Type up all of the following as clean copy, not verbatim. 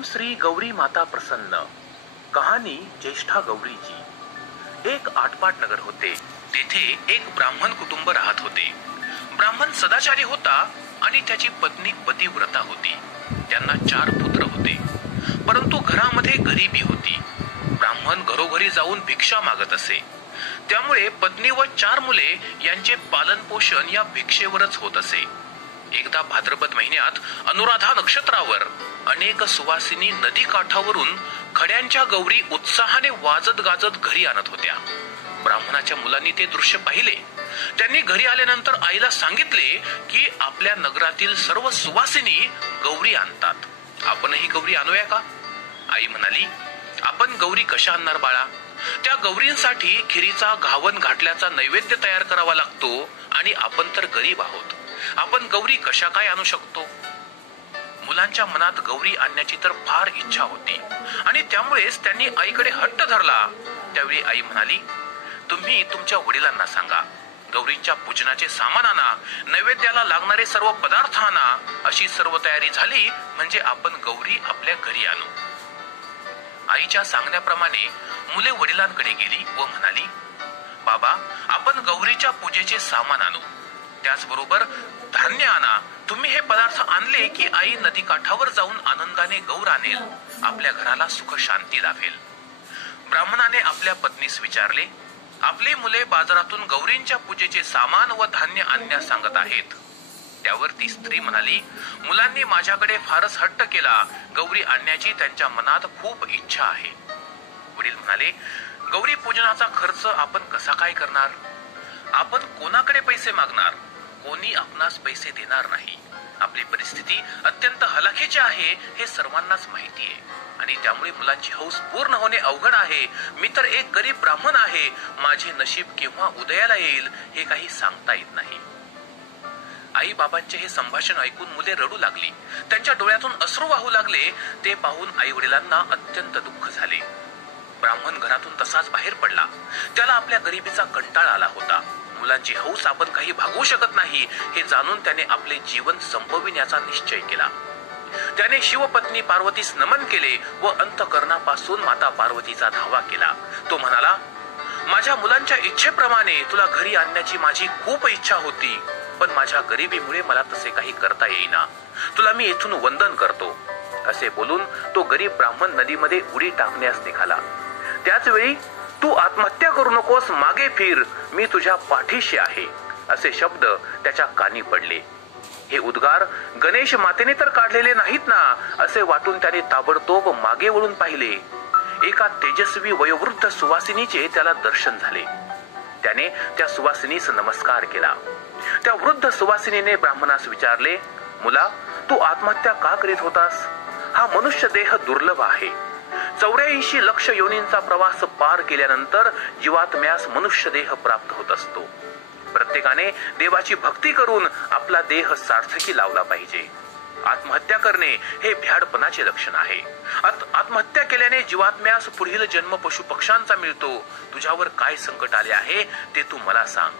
ओम श्री गौरी माता प्रसन्न. कहाणी ज्येष्ठा गौरीची. एक आटपाट नगर होते. तेथे एक ब्राह्मण कुटुंब राहत होते. ब्राह्मण सदाचारी होता आणि त्याची पत्नी पतिव्रता होती. त्यांना 4 पुत्र होते, परंतु घरामध्ये गरिबी होती. ब्राह्मण घरोघरी जाऊन भिक्षा मागत असे. त्यामुळे पत्नी व 4 मुले यांचे पालन पोषण या भिक्षेवरच होत असे. एकदा भाद्रपद महिन्यात अनुराधा नक्षत्रावर अनेक सुवासिनी नदी काठावरून खड्यांच्या गौरी उत्साहाने वाजत गाजत घरी आणत होत्या. ब्राह्मणाच्या मुलांनी ते दृश्य पाहिले. त्यांनी घरी आल्यानंतर आईला सांगितले की आपल्या नगरातील सर्व सुवासिनी गौरी आणतात, आपणही गौरी आणूया का? आई म्हणाली, आपण गौरी कशा आणणार बाळा? त्या गौरींसाठी खिरीचा घावन घाटल्याचा नैवेद्य तयार करावा लागतो आणि आपण तर गरीब आहोत. आपण गौरी कशा काय आणू शकतो? मुलांच्या मनात गौरी आणण्याची तर फार इच्छा होती आणि त्यामुळेच त्यांनी आईकडे हट्ट धरला. त्यावेळी आई म्हणाली, तुम्ही तुमच्या वडिलांना सांगा, गौरींच्या पूजनाचे सामान आणा, नैवेद्याला लागणारे सर्व पदार्थ आणा. अशी सर्व तयारी झाली म्हणजे आपण गौरी आपल्या घरी आणू. आईच्या सांगण्याप्रमाणे मुले वडिलांकडे गेली व म्हणाली, बाबा, आपण गौरीच्या पूजेचे सामान आणू, त्याचबरोबर धान्य आणा. तुम्ही हे पदार्थ आणले की आई नदी काठावर जाऊन आनंदाने गौर आणेल, आपल्या घराला सुख शांती लाभेल. ब्राह्मणाने आपल्या पत्नीस विचारले, आपली मुले बाजारातून गौरींच्या पूजेचे सामान व धान्य आणण्यास सांगत आहेत. त्यावर ती स्त्री म्हणाली, मुलांनी माझ्याकडे फारच हट्ट केला, गौरी आणण्याची त्यांच्या मनात खूप इच्छा आहे. वडील म्हणाले, गौरी पूजनाचा खर्च आपण कसा काय करणार? आपण कोणाकडे पैसे मागणार? कोणी आपणास पैसे देणार नाही. आपली परिस्थिती अत्यंत हलाखीची आहे हे सर्वांनाच माहिती आहे आणि त्यामुळे मुलांची हौस पूर्ण होणे अवघड आहे. मी तर एक गरीब ब्राह्मण आहे, माझे नशीब केव्हा उदयाला येईल हे काही सांगता येत नाही. आई बाबांचे हे संभाषण ऐकून मुले रडू लागली. त्यांच्या डोळ्यातून अश्रू वाहू लागले. ते पाहून आई वडिलांना अत्यंत दुःख झाले. ब्राह्मण घरातून तसाच बाहेर पडला. त्याला आपल्या गरिबीचा कंटाळा आला होता. मुलांची हौस आपण काही भागवू शकत नाही हे जाणून त्याने आपले जीवन संपविण्याचा निश्चय केला. त्याने शिवपत्नी पार्वतीस नमन केले व अंतःकरणापासून माता पार्वतीचा धावा केला. तो म्हणाला, माझ्या मुलांच्या इच्छेप्रमाणे तुला घरी आणण्याची माझी खूप इच्छा होती, पण माझ्या गरिबीमुळे मला तसे काही करता येईना. तुला मी येथून वंदन करतो. असे बोलून तो गरीब ब्राह्मण नदीमध्ये उडी टाकण्यास निघाला. त्याच वेळी, तू आत्महत्या करू नकोस, मागे फिर, मी तुझ्या पाठीशी आहे, असे शब्द त्याच्या कानी पडले. हे उद्गार गणेश मातेने तर काढलेले नाहीत ना, असे वाटून त्याने ताबडतोब मागे वळून पाहिले. एका तेजस्वी वयोवृद्ध सुवासिनीचे त्याला दर्शन झाले. त्याने त्या सुवासिनीस नमस्कार केला. त्या वृद्ध सुवासिनीने ब्राह्मणास विचारले, मुला, तू आत्महत्या का करीत होतास? हा मनुष्य देह दुर्लभ आहे. 84 लक्ष योनींचा प्रवास पार केल्यानंतर जीवात्म्यास मनुष्य देह प्राप्त होत असतो. प्रत्येकाने देवाची भक्ती करून आपला देह सार्थकी लावला पाहिजे. आत्महत्या करणे हे भ्याडपणाचे लक्षण आहे. आत्महत्या केल्याने जीवात्म्यास पुढील जन्म पशु पक्ष्यांचा मिळतो. तुझ्यावर काय संकट आले आहे ते तू मला सांग.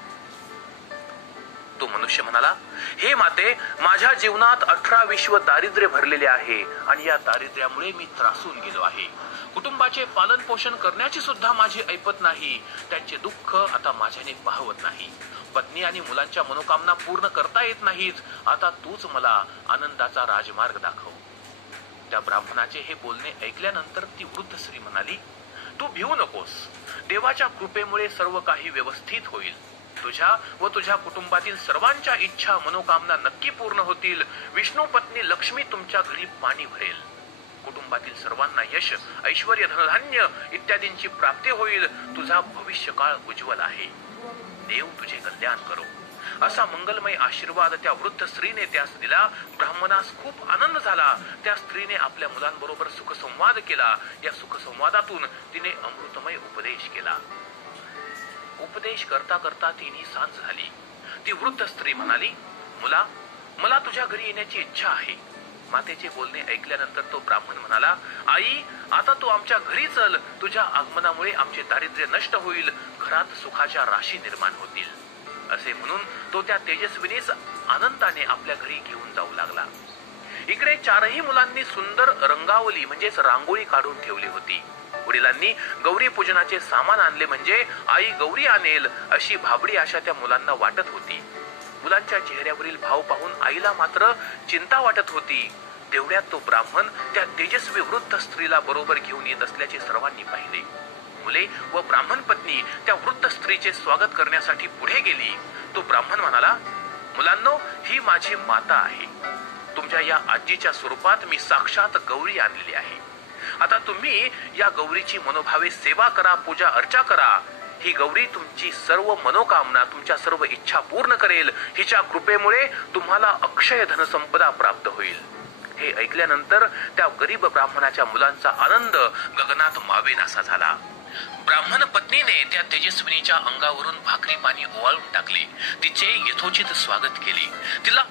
तो मनुष्य म्हणाला, हे माते, माझ्या जीवनात 18 विश्व दारिद्र्य भरलेले आहे आणि या दारिद्र्यामुळे मी त्रासून गेलो आहे. कुटुंबाचे पालन पोषण करण्याची सुद्धा माझी ऐपत नाही. त्यांचे दुःख आता माझ्याने पाहवत नाही. पत्नी आणि मुलांच्या मनोकामना पूर्ण करता येत नाहीत. आता तूच मला आनंदाचा राजमार्ग दाखव. त्या ब्राह्मणाचे हे बोलणे ऐकल्यानंतर ती वृद्ध स्त्री म्हणाली, तू भिवू नकोस. देवाच्या कृपेमुळे सर्व काही व्यवस्थित होईल. तुझ्या व तुझ्या कुटुंबातील सर्वांच्या इच्छा मनोकामना नक्की पूर्ण होतील. विष्णू पत्नी लक्ष्मी तुमच्या घरी पाणी भरेल. कुटुंबातील सर्वांना यश, ऐश्वर्य, धनधान्य इत्यादींची प्राप्ती होईल. तुझा भविष्यकाळ उज्ज्वल आहे. देव तुझे कल्याण करो. असा मंगलमय आशीर्वाद त्या वृद्ध स्त्रीने त्यास दिला. ब्राह्मणास खूप आनंद झाला. त्या स्त्रीने आपल्या मुलांबरोबर सुखसंवाद केला. या सुखसंवादातून तिने अमृतमय उपदेश केला. उपदेश करता करता तिने सांज झाली. ती वृद्ध स्त्री म्हणाली, मुला, मला तुझ्या घरी येण्याची इच्छा आहे. मातेचे बोलणे ऐकल्यानंतर तो ब्राह्मण म्हणाला, आई, आता तू आमच्या घरी चल. तुझ्या आगमनामुळे आमचे दारिद्र्य नष्ट होईल. घरात सुखाच्या राशी निर्माण होतील. असे म्हणून तो त्या तेजस्विनीस आनंदाने आपल्या घरी घेऊन जाऊ लागला. इकडे चारही मुलांनी सुंदर रंगावली म्हणजेच रांगोळी काढून ठेवली होती. वडिलांनी गौरी पूजनाचे सामान आणले म्हणजे आई गौरी आणेल अशी भाबडी आशा त्या मुलांना वाटत होती. मुलांच्या चेहऱ्यावरील भाव पाहून आईला मात्र चिंता वाटत होती. तेवढ्यात तो ब्राह्मण त्या तेजस्वी वृद्ध स्त्रीला बरोबर घेऊन येत असल्याचे सर्वांनी पाहिले. मुले व ब्राह्मण पत्नी त्या वृद्ध स्त्रीचे स्वागत करण्यासाठी पुढे गेली. तो ब्राह्मण म्हणाला, मुलांनो, ही माझी माता आहे. तुमच्या या आजीच्या स्वरूपात मी साक्षात गौरी आणलेली आहे. आता तुम्ही या गौरीची मनोभावे सेवा करा, पूजा अर्चा करा. ही गौरी तुमची सर्व मनोकामना, तुमच्या सर्व इच्छा पूर्ण करेल. हिच्या कृपेमुळे तुम्हाला अक्षय धनसंपदा प्राप्त होईल. हे ऐकल्यानंतर त्या गरीब ब्राह्मणाच्या मुलांचा आनंद गगनात मावेनासा झाला. ब्राह्मण पत्नीने त्या तेजस्विनीच्या अंगावरून भाकरी पाणी ओवाळून टाकले. तिचे यथोचित स्वागत केले. तिला